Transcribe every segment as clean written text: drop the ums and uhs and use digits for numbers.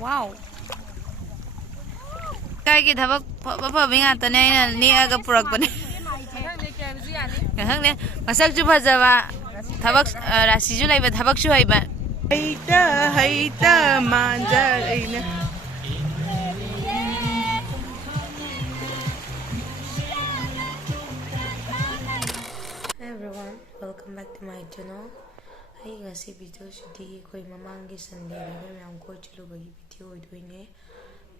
Wow. Cái gì thằng bác mình ăn tận này nè cái bột bẩn. Cái thằng này mà sao chú bây giờ mà thằng bác là xí chú này mà thằng bác chú hay bạn. Hay ta manja ini. Hi everyone, welcome back to my channel. Hey, ngasi video sudi koi mamangi Sunday daga mayam ko chulubagi video iduine.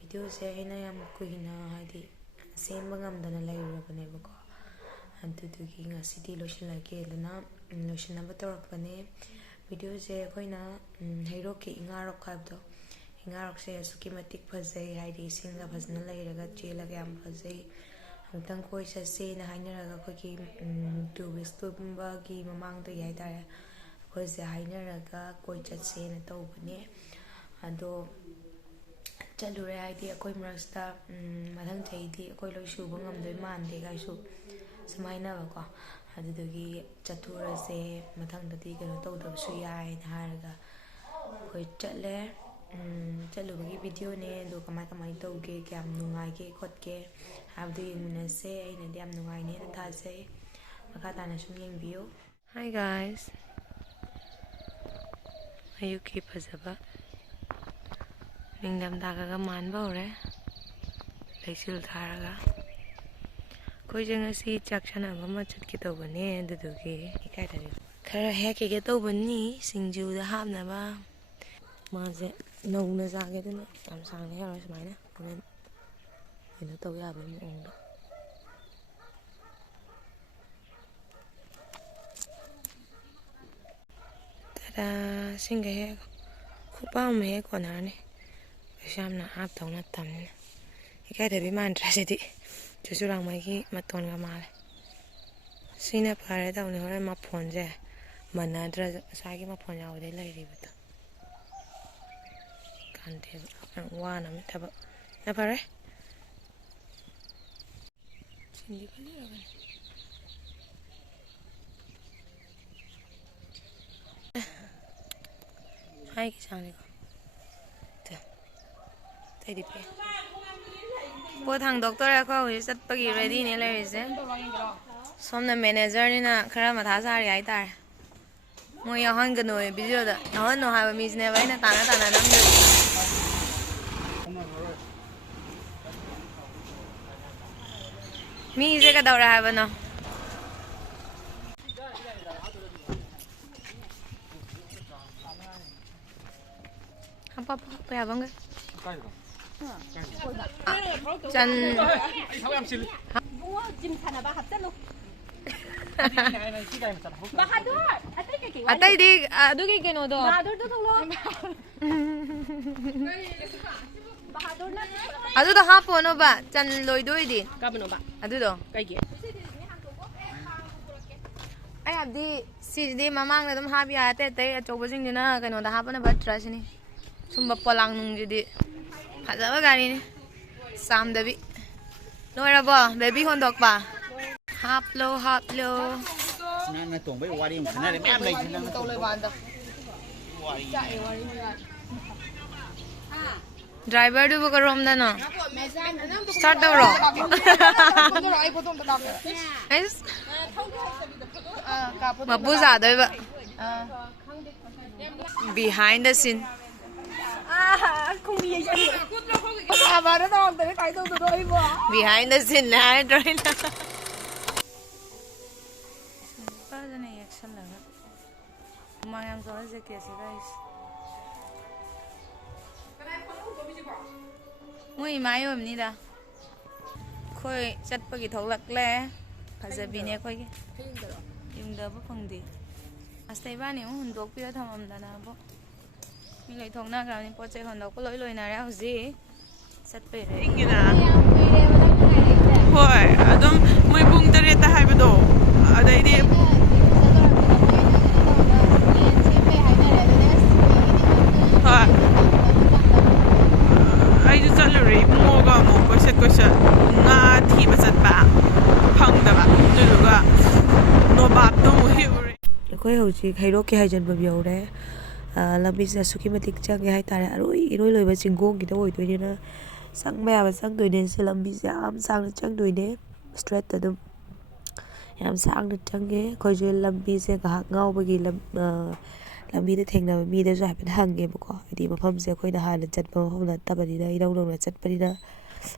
Video se aina yam kuina hadi semba ngamdana lairabane bako. Antudugi ngasi di lotion lagi dana lotion number torakpane. Video se koina Heirokki Engarok kabdo. Engarok se asuki matik phajai hadi singa phajna lairaga chelaga yam phajai. Tang koi sa se na hainaraga khoi 2 weeks bagi mamang to yai tare khoi se hainaraga koi chatse na tawbane ado chalure haidi koi marasta mathang chaidi koi loi suba ngamdoi mande ga su samaina ba ko adugi chatura se mathang dati kano tawdab su yai na haraga koi chatle chalubagi video ne do kamai kamai tawge kyam nungai ke khotke habdu yunase aina diam nungai ne tha se makata na sum yengbiyo. Hi guys, Heirokki fajaba ningdam daga man baure leisil tharaga koi janga si chakchana mama chatki tawbane adugi kai tari khara heke ge tawbani singju da hapna ba maje nongna jage duna am sangne haro smaina komen ino taw ya ba mo tada singa he khupa me ko na ne shamna ap taw na tam ne ikai da bi man tra sidi chusurang mai ki maton ga male sina pare taw ne hore ma phone je manadra sa ki ma phone ya de lai ri buta kante wana mi taba na pare sindi kali ra hai ki sang ko ta tai di pe po thang doctor ra ko hu sat pagi ready ne lai se somna manager ni na khara matha sa ri ai tar mo ya han ga no video da no ha ba mi ne bai na ta na nam de mi se ka daw ra ha ba no apa ya bang chân tay đi đôi cái nó đó đôi đó hấp nó ba chân lôi đôi đi đôi đó ai học đi xí đi mà mang lại tấm hấp ya tê tê chỗ bên trên nữa cái nó đã hấp nó bắt ra xin đi xung bập palang nung jadi fajaba gari ni sam dabi loira ba baby hondok ba hap lo na tong bai wari am khana le map lai na to loi ban da driver du ba rom da no start da ro es ma bu za doi ba behind the scene behind the scene na drawing na pa jane action la mayam so je kaise guys moi mai om ni da khoi chat pa gi thok lak le phajabi ne khoi gi yum da ba phang di astai ba ni hun dok pi da thamam da na bo mi lấy thong na cái này po chơi còn đâu có lỗi nào đâu gì sắt bể đấy Ingin na. Hoy, adum may bung tari ta haibado. Aday di. Ha. Ay ju salary mo ga mo ko set nga thi ba sat ba. Phang da ba. Du ga no bab to hiu. Koi hau chi Heirokki hai jan ba biau re ꯂꯝꯕꯤꯁꯦ ꯑꯁꯨꯛꯀꯤ ꯃꯇꯤꯛ ꯆꯪꯉꯦ ꯍꯥꯏꯇꯥꯔꯦ ꯏꯔꯣꯏ ꯂꯣꯏꯕ ꯆꯤꯡꯒꯣꯡꯒꯤꯗ ꯑꯣꯏꯗꯣꯏꯅꯤꯅ ꯆꯪꯕ ꯌꯥꯕ ꯆꯪꯗꯣꯏꯅꯦ ꯁꯤ ꯂꯝꯕꯤꯁꯦ ꯌꯥꯝ ꯁꯥꯡꯅ ꯆꯪꯗꯣꯏꯅꯦ ꯏꯁꯇ꯭ꯔꯦꯠꯇ ꯑꯗꯨꯝ ꯌꯥꯝ ꯁꯥꯡꯅ ꯆꯪꯉꯦ ꯑꯩꯈꯣꯏꯁꯦ ꯂꯝꯕꯤꯁꯦ ꯉꯥꯏꯍꯥꯛ ꯉꯥꯎꯕꯒꯤ ꯂꯝꯕꯤꯗ ꯊꯦꯡꯅꯕ ꯃꯤꯗꯁꯨ ꯍꯥꯏꯐꯦꯠ ꯍꯪꯉꯦꯕꯀோ ꯍꯥꯏꯗꯤ ꯃꯐꯝꯁꯦ ꯑꯩꯈꯣꯏꯅ ꯍꯥꯟꯅ ꯆꯠꯄ ꯃꯐꯝ ꯅꯠꯇꯕꯅꯤ나 ꯏꯔꯧ ꯅꯧꯅ ꯆꯠꯄꯅꯤꯅ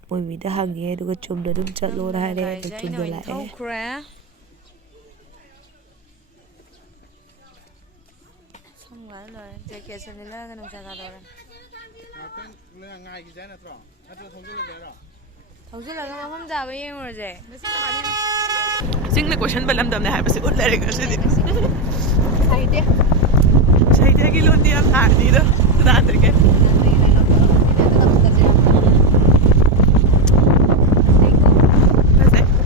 ꯃꯣꯏ ꯃꯤꯗ ꯍꯪꯉꯦ ꯑꯗꯨꯒ ꯆꯨꯝꯅ ꯑꯗꯨꯝ ꯆꯠꯂꯣꯅ ꯍꯥꯏꯔꯦ ꯑꯗꯨ ꯆꯨꯝꯅ ꯂꯥꯛꯑꯦ ꯊꯧꯖꯤꯜꯂꯒ ꯃꯐꯝ ꯆꯥꯕ ꯌꯦꯡꯉꯨꯔꯁꯦ ꯆꯤꯡꯅ ꯀꯣꯏꯁꯟꯕ ꯂꯝꯗꯝꯅꯦ ꯍꯥꯏꯕꯁꯤ ꯎꯠꯂꯔꯦ ꯉꯁꯤꯗꯤ ꯁꯥꯏꯗꯦ ꯁꯩꯇꯒꯤ ꯂꯣꯟꯗꯤ ꯌꯥꯝ ꯍꯥꯏꯔꯅꯤꯗꯣ ꯈꯨꯗꯥꯗꯒꯤ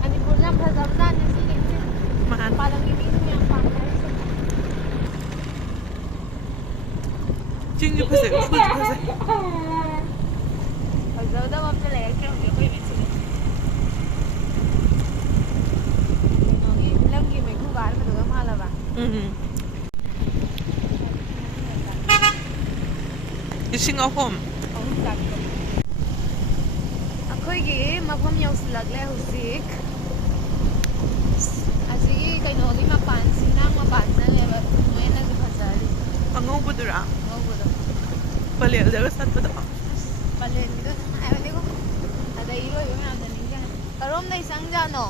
ꯃꯅꯤꯄꯨꯔꯁꯦ ꯌꯥꯝ ꯐꯖꯕꯖꯥꯠꯅꯤ ꯁꯤꯒꯤꯁꯦ ꯃꯄꯥꯟꯂꯝꯒꯤ ꯃꯤꯁꯤꯡ ꯌꯥꯝ ꯄꯥꯝꯅ ꯍꯥꯏꯔꯤꯁꯦ ꯆꯤꯡꯁꯨ ꯐꯖꯩ ꯎꯈ꯭ꯔꯨꯜꯁꯨ ꯐꯖꯩ ꯐꯖꯕꯗꯕ ꯑꯝꯇ ꯂꯩꯔꯛꯇ꯭ꯔꯦ ꯍꯧꯖꯤꯛ ꯑꯩꯈꯣꯏ ꯃꯤꯠꯁꯤꯗ ꯀꯩꯅꯣꯒꯤ ꯐꯤꯂꯝꯒꯤ ꯃꯩꯈꯨ ꯀꯥꯔꯝꯕꯗꯨꯒ ꯃꯥꯜꯂꯕ ꯂꯤꯁꯤꯡ ꯑꯍꯨꯝ ꯑꯩꯈꯣꯏꯒꯤ ꯃꯐꯝ ꯌꯧꯁꯤꯜꯂꯛꯂꯦ ꯍꯧꯖꯤꯛ ꯑꯁꯤꯒꯤ ꯀꯩꯅꯣꯒꯤ ꯃꯄꯥꯟꯁꯤꯅ ꯃꯄꯥꯟꯁꯤꯅꯅꯦꯕ ꯍꯦꯟꯅꯁꯨ ꯐꯖꯔꯤ ꯑꯉꯧꯕꯗꯨꯔꯥ ꯑꯉꯧꯕꯗꯣ ꯄꯂꯦꯜꯗꯒ ꯆꯠꯄꯗꯣ ꯄꯂꯦꯟꯒꯤꯗꯣ ꯅꯨꯡꯉꯥꯏꯕꯅꯤꯀꯣ ꯑꯗ ꯏꯔꯣꯏꯕ ꯃꯌꯥꯝꯗ ꯅꯤꯡꯖꯪꯉꯦ ꯀꯔꯣꯝꯗꯩ ꯆꯪꯖꯥꯠꯅꯣ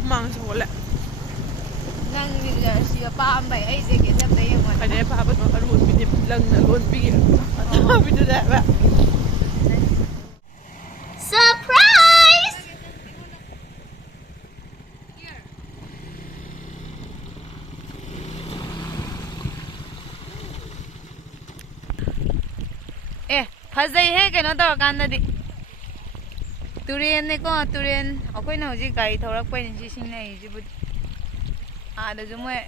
ꯍꯨꯃꯥꯡ ꯁꯧꯒꯠꯂꯦ ꯅꯪꯗꯤ ꯖꯔꯁꯤꯒ ꯄꯥꯝꯕꯩ ꯑꯩ ꯖꯦꯀꯦꯠꯁꯦ ꯑꯝꯇ ꯌꯦꯡꯉꯣ ꯐꯅꯦꯛ ꯑꯄꯥꯕꯗꯣ ꯑꯔꯣꯟꯕꯤꯅꯦ ꯂꯪꯅ ꯂꯣꯟꯕꯤꯒꯦ ꯑꯊꯥꯕꯤꯗꯨꯅꯦ ꯍꯥꯏꯕ ꯁꯔꯄ꯭ꯔꯥꯏꯖ ꯐꯖꯩꯍꯦ ꯀꯩꯅꯣ ꯇꯧꯔꯀꯥꯟꯗꯗꯤ ꯇꯨꯔꯦꯟꯅꯦꯀꯣ ꯇꯨꯔꯦꯟ ꯑꯩꯈꯣꯏꯅ ꯍꯧꯖꯤꯛ ꯒꯥꯔꯤ ꯊꯧꯔꯛꯄꯩꯅꯤ ꯁꯤ ꯁꯤꯡꯅꯩꯁꯤꯕꯨꯗꯤ ꯑꯥꯗꯁꯨ ꯃꯣꯏ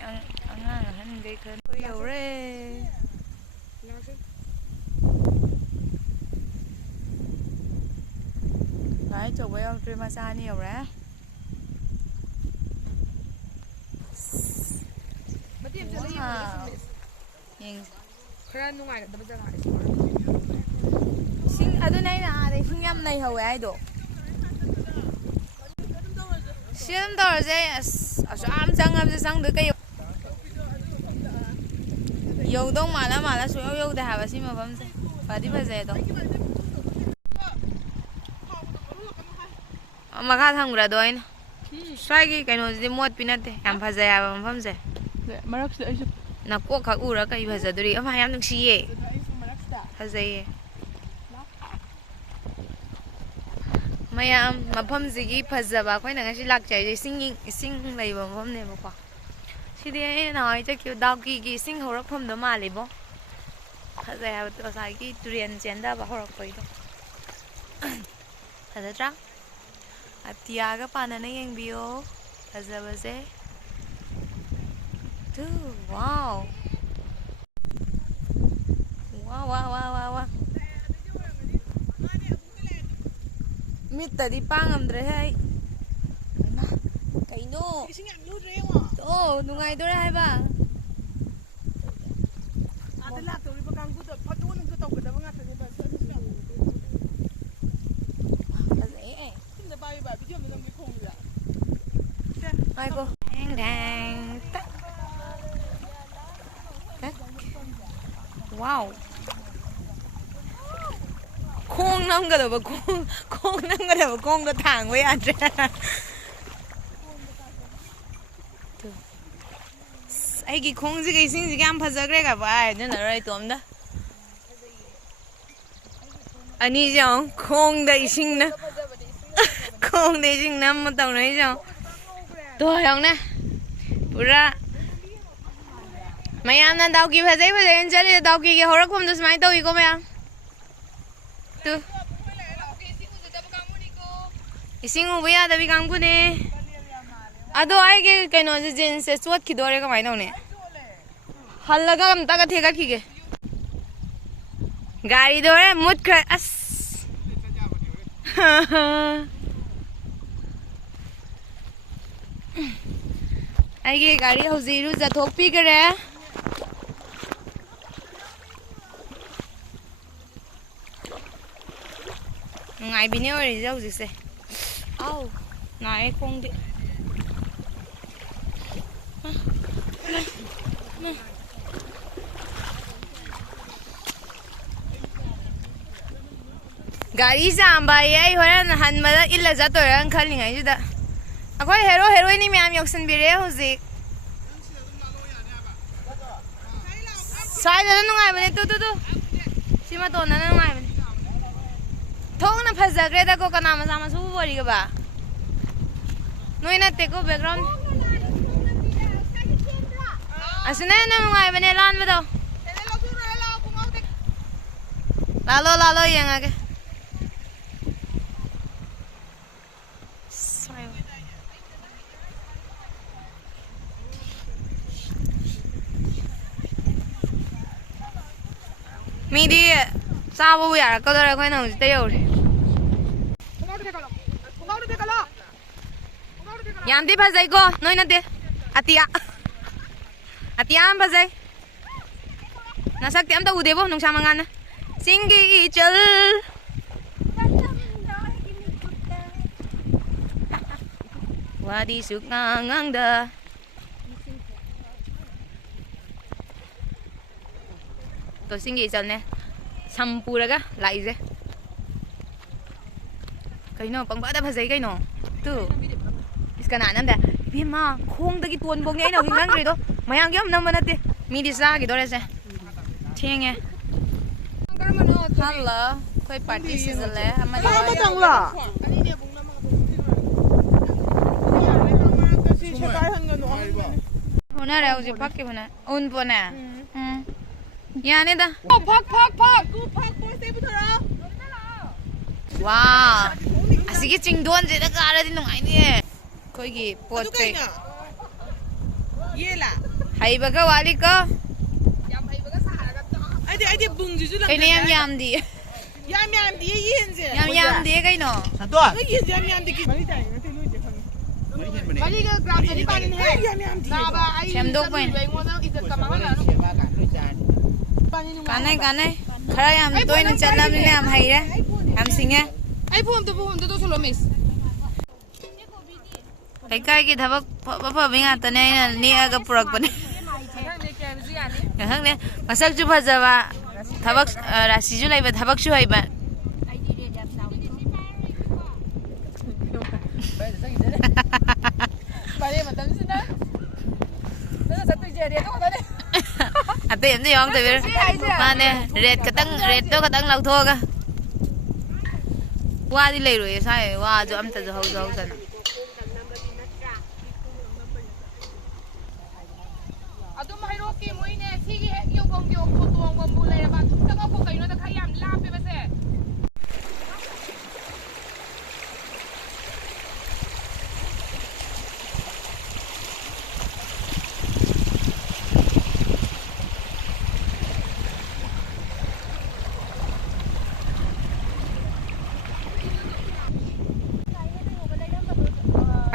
ꯑꯉꯥꯡ ꯑꯍꯟꯈꯩ ꯈꯔ ꯌꯧꯔꯦ ꯒꯥꯔꯤ ꯑꯆꯧꯕ ꯌꯧꯗ꯭ꯔꯦ ꯃꯆꯥ ꯑꯅꯤ ꯌꯧꯔꯦ ꯈꯔ ꯅꯨꯡꯉꯥꯏꯒꯗꯕ ꯖꯒꯥ ꯏꯁꯤꯡ ꯑꯗꯨꯅ ꯑꯩꯅ ꯑꯥꯗ ꯏꯁꯤꯡ ꯌꯥꯝ ꯅꯩꯍꯧꯋꯦ ꯍꯥꯏꯗꯣ ꯁꯤ ꯑꯗꯨꯝ ꯇꯧꯔꯁꯦ ꯑꯁ ꯌꯥꯝ ꯆꯪꯉꯕꯁꯦ ꯆꯪꯗꯣꯏ ꯀꯩ ꯌꯧꯗꯧ ꯃꯥꯜꯂ ꯁꯨꯡꯌꯧ ꯌꯧꯗꯦ ꯍꯥꯏꯕ ꯁꯤ ꯃꯐꯝꯁꯦ ꯐꯗꯤ ꯐꯖꯩ ꯑꯗꯣ ꯃꯈꯥ ꯊꯝꯈ꯭ꯔꯗꯣ ꯑꯩꯅ ꯁ꯭ꯋꯥꯏꯒꯤ ꯀꯩꯅꯣꯁꯤꯗꯤ ꯃꯣꯠꯄꯤ ꯅꯠꯇꯦ ꯌꯥꯝ ꯐꯖꯩ ꯍꯥꯏꯕ ꯃꯐꯝꯁꯦ ꯃꯔꯛꯁꯤꯗ ꯑꯩꯁꯨ ꯅꯀꯣꯛ ꯈꯛ ꯎꯔ ꯀꯩ ꯐꯖꯗꯣꯔꯤ ꯑꯃ ꯌꯥꯝ ꯅꯨꯡꯁꯤꯌꯦ ꯐꯖꯩꯌꯦ ꯃꯌꯥꯝ ꯃꯐꯝꯁꯤꯒꯤ ꯐꯖꯕ ꯑꯩꯈꯣꯏꯅ ꯉꯁꯤ ꯂꯥꯛꯆꯔꯤꯁꯦ ꯏꯁꯤꯡ ꯂꯩꯕ ꯃꯐꯝꯅꯦꯕꯀꯣ ꯁꯤꯗꯤ ꯑꯩꯅ ꯅꯍꯥꯟꯋꯥꯏ ꯆꯠꯈꯤꯕ ꯗꯥꯎꯀꯤꯒꯤ ꯏꯁꯤꯡ ꯍꯧꯔꯛꯐꯝꯗꯣ ꯃꯥꯜꯂꯤꯕꯣ ꯐꯖꯩ ꯍꯥꯏꯕ ꯉꯁꯥꯏꯒꯤ ꯇꯨꯔꯦꯟ ꯆꯦꯟꯗꯕ ꯍꯧꯔꯛꯄꯩꯗꯣ ꯐꯖꯗ꯭ꯔꯥ ꯑꯇꯤꯌꯥꯒ ꯄꯥꯟꯅꯅ ꯌꯦꯡꯕꯤꯌꯣ ꯐꯖꯕꯁꯦ ꯋꯥꯎ ꯋꯥ ꯃꯤꯠꯇꯗꯤ ꯄꯥꯡꯉꯝꯗ꯭ꯔꯦꯍꯦ ꯑꯩ ꯀꯩꯅꯣ ꯏꯁꯤꯡ ꯌꯥꯝ ꯂꯨꯗ꯭ꯔꯦ ꯌꯦꯡꯉꯣ ꯑꯣ ꯅꯨꯡꯉꯥꯏꯗꯣꯔꯦ ꯍꯥꯏꯕ ꯑꯥꯗ ꯂꯥꯛꯇꯧꯔꯤꯕ ꯀꯥꯡꯕꯨꯗꯣ ꯐꯣꯇꯣ ꯅꯨꯡꯇꯣ ꯇꯧꯒꯗꯕ ꯉꯥꯛꯇꯅꯦꯕ ꯐꯖꯩꯌꯦ ꯁꯤꯝꯗ ꯄꯥꯏꯌꯨꯕ ꯚꯤꯗꯤꯑꯣ ꯑꯃ ꯅꯝꯒꯦ ꯈꯣꯡꯁꯤꯗ ꯉꯥꯏꯈꯣ ꯋꯥꯎ ꯈꯣꯡ ꯅꯝꯒꯗꯕ ꯈꯣꯡꯗꯣ ꯊꯥꯡꯕ ꯌꯥꯗ꯭ꯔꯦ ꯑꯩꯒꯤ ꯈꯣꯡꯁꯤꯒ ꯏꯁꯤꯡꯁꯤꯒ ꯌꯥꯝ ꯐꯖꯈ꯭ꯔꯦꯒ ꯚꯥꯏ ꯍꯥꯏꯗꯅꯔꯣꯏ ꯏꯇꯣꯝꯗ ꯑꯅꯤꯁꯦ ꯌꯦꯡꯉꯣ ꯈꯣꯡꯗ ꯏꯁꯤꯡ ꯅꯝꯃ ꯇꯧꯅꯩꯁꯦ ꯌꯦꯡꯉꯣ ꯇꯣ ꯌꯦꯡꯉꯣꯅꯦ ꯄꯨꯔꯥ ꯃꯌꯥꯝꯅ ꯗꯥꯎꯀꯤ ꯐꯖꯩꯅ ꯆꯠꯂꯤꯗ ꯗꯥꯎꯀꯤꯒꯤ ꯍꯧꯔꯛꯐꯝꯗꯣ ꯁꯨꯃꯥꯏꯅ ꯇꯧꯏꯀꯣ ꯃꯌꯥꯝ ꯏꯁꯤꯡ ꯎꯕ ꯌꯥꯗꯕꯤ ꯀꯥꯡꯕꯨꯅꯦ ꯑꯗꯣ ꯑꯩꯒꯤ ꯀꯩꯅꯣꯁꯦ ꯖꯤꯟꯁꯁꯦ ꯆꯣꯠꯈꯤꯗꯣꯔꯦ ꯀꯃꯥꯏꯅ ꯇꯧꯅꯤ ꯍꯜꯂꯒ ꯑꯝꯇꯒ ꯊꯦꯛꯀꯠꯈꯤꯒꯦ ꯒꯥꯔꯤꯗꯣ ꯍꯣꯔꯦꯟ ꯃꯨꯠꯈ꯭ꯔ ꯑꯁ ꯑꯩꯒꯤ ꯒꯥꯔꯤ ꯍꯧꯖꯤꯛ ꯏꯔꯨꯖꯊꯣꯛꯄꯤꯈ꯭ꯔꯦ ꯅꯨꯡꯉꯥꯏꯕꯤꯅꯦ ꯑꯣꯏꯔꯤꯁꯦ ꯍꯧꯖꯤꯛꯁꯦ ꯑꯥꯎ ꯅꯥꯏꯌꯦ ꯈꯣꯡꯗꯤ ꯒꯥꯔꯤ ꯆꯥꯝꯕ ꯑꯩ ꯍꯣꯔꯦꯟ ꯍꯟꯕꯗ ꯏꯜꯂ ꯆꯠꯇꯣꯏꯔꯥꯅ ꯈꯜꯂꯤꯉꯩꯁꯤꯗ ꯑꯩꯈꯣꯏ ꯍꯦꯔꯣ ꯍꯦꯔꯣꯏꯅꯤ ꯃꯌꯥꯝ ꯌꯧꯁꯟꯕꯤꯔꯛꯑꯦ ꯍꯧꯖꯤꯛ ꯁ꯭ꯋꯥꯏꯗꯅ ꯅꯨꯡꯉꯥꯏꯕꯅꯦ ꯇꯨ ꯁꯤ ꯃꯇꯣꯟꯗꯅ ꯅꯨꯡꯉꯥꯏꯕꯅꯦ ꯊꯣꯡꯅ ꯐꯖꯈ꯭ꯔꯦꯗꯀꯣ ꯀꯅꯥ ꯃꯆꯥ ꯃꯁꯨ ꯋꯥꯔꯤꯒꯕ ꯅꯣꯏ ꯅꯠꯇꯦꯀꯣ ꯕꯦꯛꯒ꯭ꯔꯥꯎꯟ ꯑꯁꯤꯅ ꯍꯦꯟꯅ ꯅꯨꯡꯉꯥꯏꯕꯅꯦ ꯂꯥꯟꯕꯗꯣ ꯂꯥꯜꯂꯣ ꯌꯦꯡꯉꯒꯦ ꯃꯤꯗꯤ ꯆꯥꯕꯕꯨ ꯌꯥꯔꯛꯀꯗꯧꯔꯦ ꯑꯩꯈꯣꯏꯅ ꯍꯧꯖꯤꯛꯇ ꯌꯧꯔꯦ ꯌꯥꯝꯗꯤ ꯐꯖꯩꯀꯣ ꯅꯣꯏ ꯅꯠꯇꯦ ꯑꯇꯤꯌꯥ ꯌꯥꯝ ꯐꯖꯩ ꯅꯁꯛꯇꯤ ꯑꯝꯇ ꯎꯗꯦꯕꯣ ꯅꯨꯡꯁꯥ ꯃꯉꯥꯟꯅ ꯆꯤꯡꯒꯤ ꯏꯆꯜ ꯋꯥꯗꯤ ꯁꯨꯛꯉꯥꯡꯉꯥꯡꯗ ꯆꯤꯡꯒꯤ ꯏꯆꯜꯅꯦ ꯁꯝ ꯄꯨꯔꯒ ꯂꯥꯛꯏꯁꯦ ꯀꯩꯅꯣ ꯄꯪꯐꯗ ꯐꯖꯩ ꯀꯩꯅꯣ ꯇꯨ ꯏꯁ ꯀꯅꯥꯅꯝꯗ ꯏꯕꯦꯝꯃ ꯈꯣꯡꯗꯒꯤ ꯇꯣꯟꯐꯧꯅꯦ ꯑꯩꯅ ꯍꯧꯖꯤꯛ ꯅꯪꯈ꯭ꯔꯤꯗꯣ ꯃꯌꯥꯝꯒꯤ ꯌꯥꯝ ꯅꯝꯕ ꯅꯠꯇꯦ ꯃꯤꯗꯤ ꯆꯥꯈꯤꯗꯣꯔꯦꯁꯦ ꯊꯦꯡꯉꯦ ꯍꯜꯂꯣ ꯑꯩꯈꯣꯏ ꯄꯥꯔꯇꯤ ꯁꯤꯖꯜꯂꯦ ꯍꯣꯠꯅꯔꯦ ꯍꯧꯖꯤꯛ ꯐꯛꯈꯤꯕꯅꯦ ꯎꯟꯄꯣꯅꯦ ꯌꯥꯅꯤꯗ ꯋꯥ ꯑꯁꯤꯒꯤ ꯆꯤꯡꯗꯣꯟꯁꯤꯗ ꯀꯥꯔꯗꯤ ꯅꯨꯡꯉꯥꯏꯅꯤꯌꯦ ꯑꯩꯈꯣꯏꯒꯤ ꯄꯣꯠ ꯆꯩ ꯍꯩꯕꯒ ꯋꯥꯠꯂꯤꯀꯣ ꯑꯩꯗꯤ ꯕꯨꯡꯁꯤꯁꯨ ꯀꯩꯅꯣ ꯌꯥꯝ ꯌꯥꯝꯗꯤ ꯌꯦꯟꯁꯦ ꯌꯥꯝ ꯌꯥꯝꯗꯦ ꯀꯩꯅꯣ ꯌꯦꯟꯁꯦ ꯌꯥꯝ ꯌꯥꯝꯗꯤ ꯁꯦꯝꯗꯣꯛꯄꯩꯅꯦ ꯀꯥꯟꯅꯩ ꯈꯔ ꯌꯥꯝ ꯇꯣꯏꯅ ꯆꯠꯂꯕꯅꯤꯅ ꯌꯥꯝ ꯍꯩꯔꯦ ꯌꯥꯝ ꯁꯤꯡꯉꯦ ꯂꯩꯀꯥꯏꯒꯤ ꯊꯕꯛ ꯐꯕ ꯉꯥꯛꯇꯅꯦ ꯑꯩꯅ ꯅꯦꯛꯑꯒ ꯄꯨꯔꯛꯄꯅꯦ ꯈꯪꯗꯦ ꯃꯁꯛꯁꯨ ꯐꯖꯕ ꯊꯕꯛ ꯔꯥꯁꯤꯁꯨ ꯂꯩꯕ ꯊꯕꯛꯁꯨ ꯍꯩꯕ ꯑꯇꯩ ꯑꯝꯇ ꯌꯥꯎꯗꯕꯤꯔ ꯃꯥꯅꯦ ꯔꯦꯠꯇꯣ ꯈꯇꯪ ꯂꯧꯊꯣꯛꯑꯒ ꯋꯥꯗꯤ ꯂꯩꯔꯣꯏꯌꯦ ꯁꯥꯏ ꯋꯥꯁꯨ ꯑꯝꯇꯁꯨ ꯍꯧꯗꯅ ꯑꯗꯨꯝ ꯍꯩꯔꯣꯛꯀꯤ ꯃꯣꯏꯅꯦ ꯁꯤꯒꯤ ꯍꯦꯛ ꯌꯧꯐꯝꯒꯤ ꯑꯣꯇꯣꯡꯐꯝꯕꯨ ꯂꯩꯔꯕ ꯑꯗꯨꯝ ꯆꯪꯉꯛꯄ ꯀꯩꯅꯣꯗ ꯈꯔ ꯌꯥꯝ ꯂꯥꯞꯄꯦꯕꯁꯦ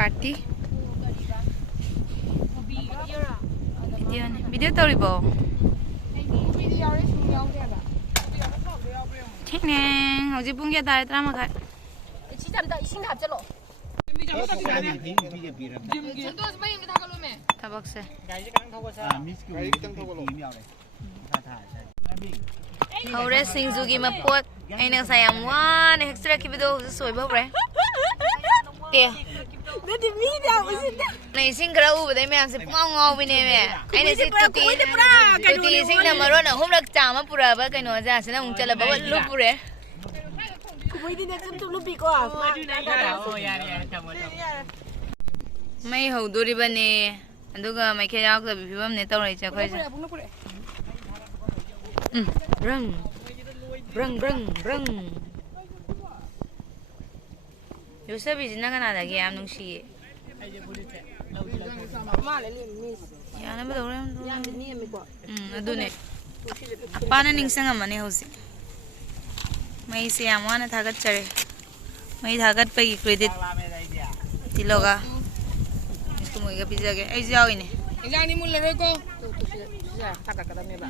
पार्टी वीडियो तौरीबो ठेंगने हौजी पुंग क्या तारे तरा मखा थबक से हौरे सिंजुगी मपोट अइने सायाम वाने एक्स्ट्रा किबिदो सोइबो ब्रे ते नहीं सिंह करा उ बदे मैम से पांग बिने में अइने से तुती सिंह न मरो न होमरक चामा पुरा बा कइनो जा से न उंग चला बा लु पुरे कुबई दिन तुम लुपी को मैं हौदोरी बने अदुगा मैखे याक द बिफम ने तौरै छ खै रंग रंग रंग रंग 요셉이지나 가나다게 야 농시 야나 뭐 그래 ꯑꯗꯨꯅꯦ ꯄꯥꯅ ꯅꯤꯡꯁꯤꯡꯉꯝꯃꯅꯤ ꯍꯧꯖꯤꯛ ꯃꯩꯁꯦ ꯌꯥꯝ ꯋꯥꯅ ꯊꯥꯒꯠꯆꯔꯦ ꯃꯩ ꯊꯥꯒꯠꯄꯒꯤ ꯀ꯭ꯔꯦꯗꯤꯠ ꯇꯤꯂꯣꯒ इसको 모이가 비자게 아이지아오이네. 이장님 물러러고 또 시작 닦아가다네봐.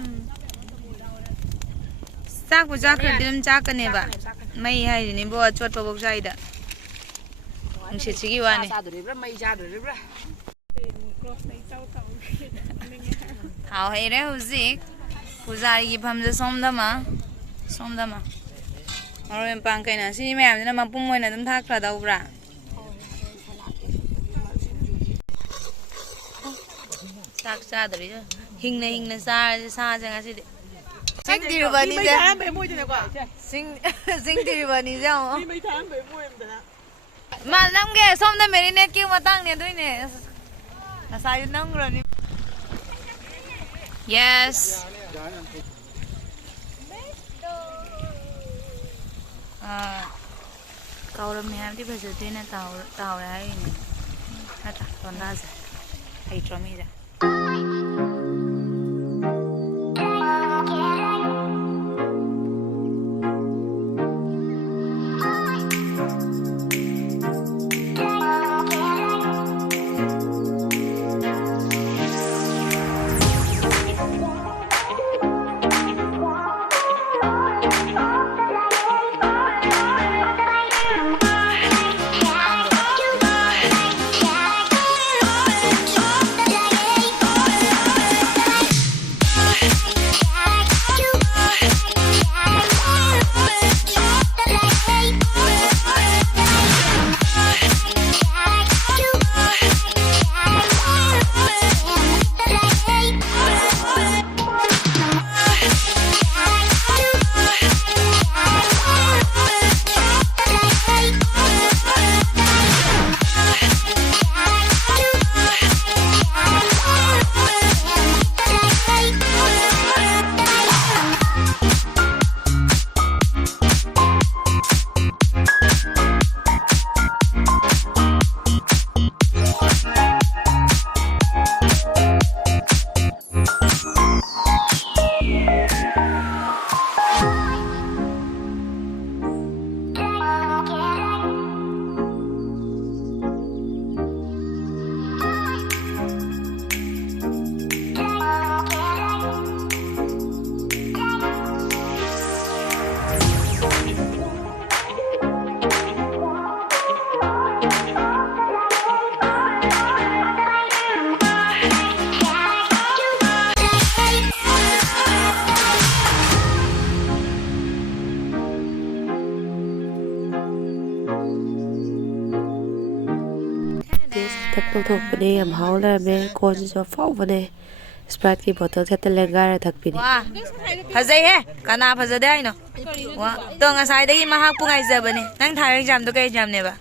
싹 보자 그럼 작가네봐. 마이 하이니 뭐 쫓바 복사이다. 응시치기 와네. 사드리브라 마이 자드리브라. Hào hay đấy hữu gì Puzari kịp hầm ra xóm đó mà rồi em bằng cái nào xin mẹ nên mà bung môi này tấm thác là đâu ra sắc xa đấy chứ hình này xa chẳng gì đấy sinh thì rồi đi ra sinh thì rồi đi ra mà năm cái xóm đó mấy nét kêu mà tăng nè thôi nè là sai nông rồi yes cầu làm hàm thì bây giờ tên là tàu đấy nè còn ra rồi hay cho mình ra Tắc tốc thuộc bên đây ẩm háo là mẹ cô cho phẫu bên đây Sprite cái bottle thế tên là gara thật bên wow fazay he kana fazade ai no wa to nga sai dagi mahak pungai ja bane nang thai exam to kai exam ne ba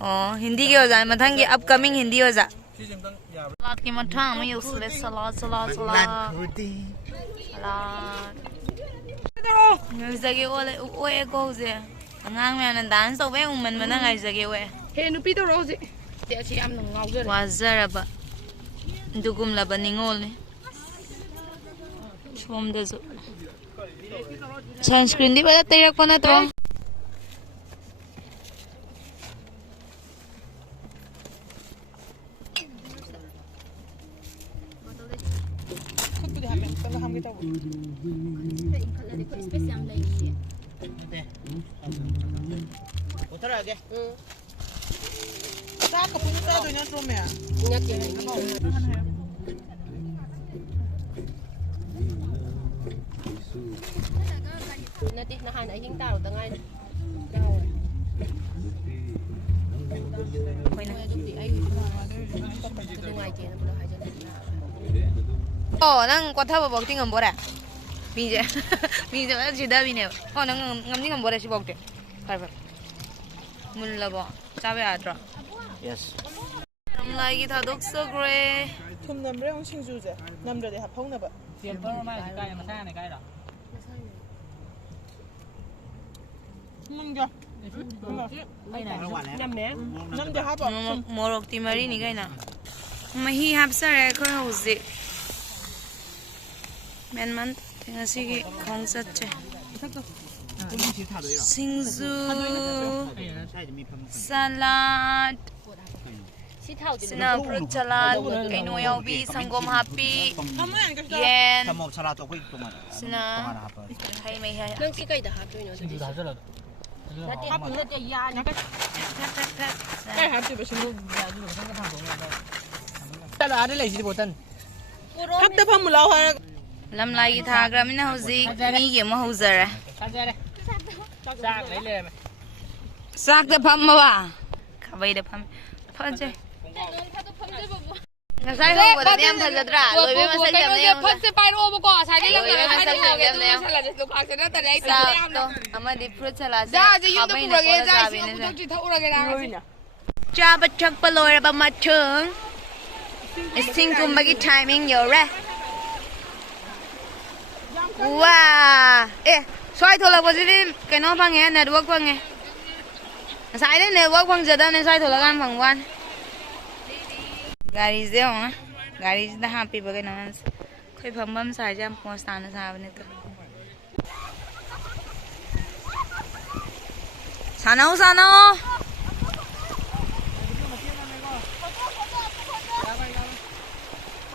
oh hindi ke oja mathang ki upcoming hindi oja salat ki mathang ma useless salat salat zagi ole oe ko je angang me nan dance to be man man ngai zagi we He nupi to rose. Te chi am ngau je. wazaraba dugum la baningol ne chom de zo sunscreen di ba tayak pa na to 콧불이 하면 떨어 함게 타고 어떡하게? 싸고 보고 싸도 그냥 좀이야 Nati na hanay hing tao tangay. Daw. Koy na. Tungay che na pala hajan. nang কথা bok ting ngam bora bije bije ba jida bine nang ngam ni ngam bora si bok te par mulla ba chabe adra Yes. nam lai gi thadok so gre 좀 남래 홍신 주제 남래대 합홍나 봐 nungaiba namde haba morok ti mari ni gaina mahi hapsare khoi hozi men ngasi gi khong satche singzu salad Sina fruit salad, kaino yaubi, sanggom happy, yen. Samo salad to koi tuma. Sina hai mai hai. 넌 시가이다 하표냐 Sindu da jala. Cái hạt thì phải xin Tala ada lagi di botan. hấp tập phẩm một lâu hay Lam lai tha gramina hauzik mi ge mo hauzara. Saja deh. Sak lấy lên. Sak da pham ma ba. Khabai da pham. Phaje. Ngasai ho ba da yam phajadra. Loi be ma sa jam ne. 펀스 파이로 오버고 사실 Loi be ma sa jam ne. 살라지 또 박스나 때 레이스 Sa to amadi fruit salad. 자 이제 윤도 부르게 자 이거 부탁지 더 오라게 나 Chaba chak pa loi ba ma chung. Sing kum bagi timing yourure. Wow. Xoay thôi là có gì đi cái nó phang nghe network phang nghe. Sai đấy network phang giờ nên xoay thôi là gan phang quan. Gari dễ không á? Gari đã happy với cái nó. Khơi phang bấm sai jam constant sao bên đó. Sao nào?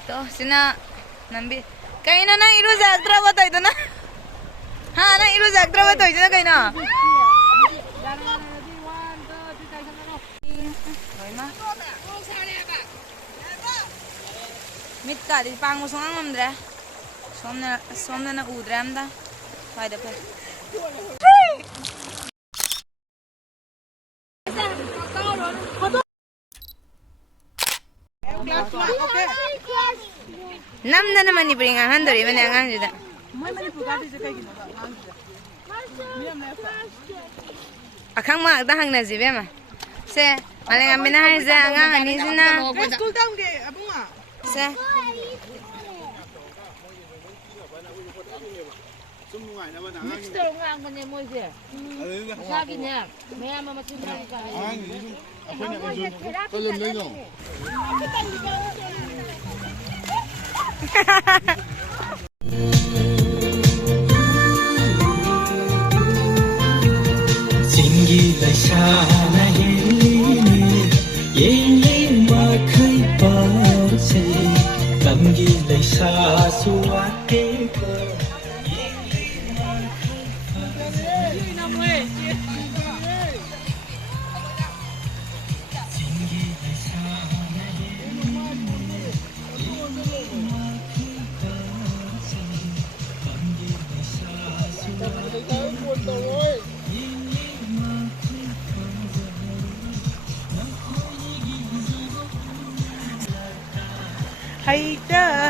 To sina nambi. Kain na iru jatra batay to na. Ha na iru jatra batay to na kain na. Mit ka di pang mo songang mamdra. Somna na udram da. Fayda pe. Namna na Manipurgi ngang dori mana ngang juda. Akang ma da hang na jibe ma. Se malang amina har za ngang ani sina. school down ke abung à Se 믹스터로 한 거네 뭐지? 샵이냐? 매야마 맞춘 거니까. Singi lai sha na yeli yeli ma khai pa se kamgi lai sha suate pa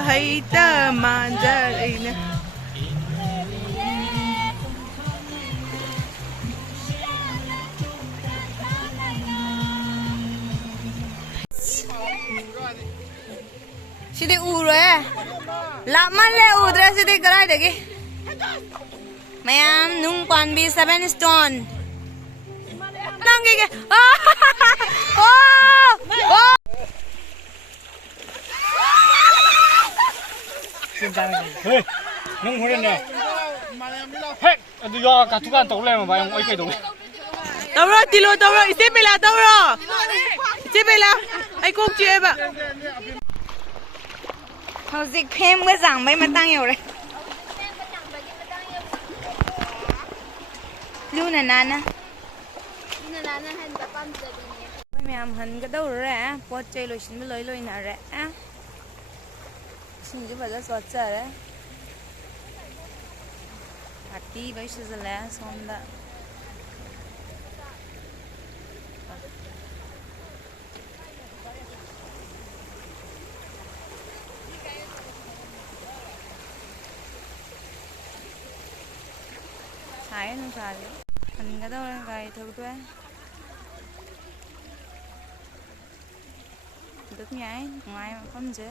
hay ta manja ini sidi ure. Laman le udra sidi karai degi. Mayam nung pan bi 7 stone. Nang ge. Oh! Hey, nung hore nè. Hey, tôi do cả chúng ăn tàu lên mà bài ông ấy cái đồ. tàu rồi tilo tàu rồi xếp về là tàu rồi xếp về là ai cũng chưa vậy Hauzik phem ga jang bai matang yore. Luna nana. Ina nana han ba pam sa din. Ma'am han ga daw re pot chai lo shin loi na re. Shin ji ba za so cha re. Ati bai shi zala sonda. Sai nó sai. Anh cái đó gai thử tôi. Được nhảy ngoài mà không dễ.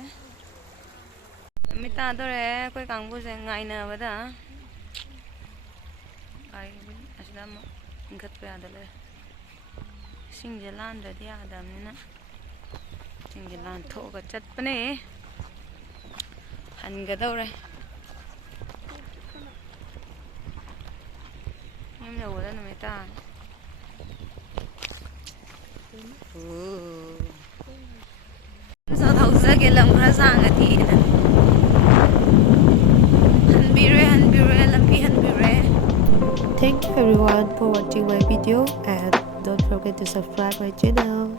Mình ta đó là quay càng vô sẽ ngày nào vậy đó. Ai asal mà ngất về đó là. Sinh giờ lan rồi đi Adam nè. Sinh giờ lan thô cái chất bên này. Anh cái đó rồi. Nhưng mà wala na may taan. So thauza lam khara sanga thi na. Hanbire lampi hanbire. Thank you everyone for watching my video and don't forget to subscribe my channel.